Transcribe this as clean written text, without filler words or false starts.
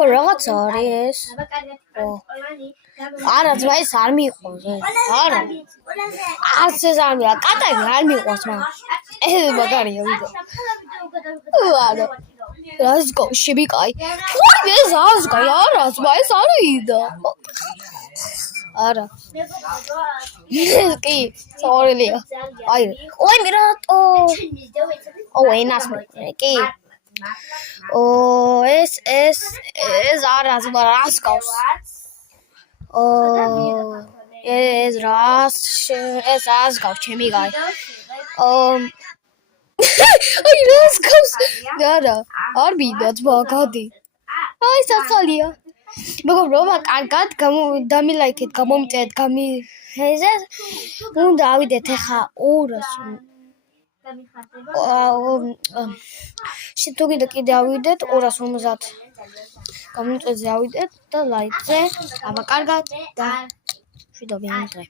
მეგო რაღაც არის ეს. არა, ძმა ეს არ მიყვავს. არა. არც ეს არ მიყვავს. კატები არ მიყვავს მაგრამ. ეს მაგარია ვიდეო. არა. რაზგო შებიკაი. ფუი ეს აზგა არა, ძმა ეს არიდა. არა. კი, სორელია. აი, ой, მირატო. ენას კი. ეს არა, ზმა რას გავს. ეს რას გავს, ჩემი გაი. აი, რას გავს. არა, არ მინდა ძმა, გადი. აი, საცალია. მეგობრებო, კარგად დამილაიქეთ, გამომწერეთ, გამიჰეზეთ. უნდა ავიდეთ ახლა 200. თუ კიდე ავიდეთ 250 გამომწერეთზე ავიდეთ და ლაიქზე. აბა კარგად და მშვიდობიანი დღე.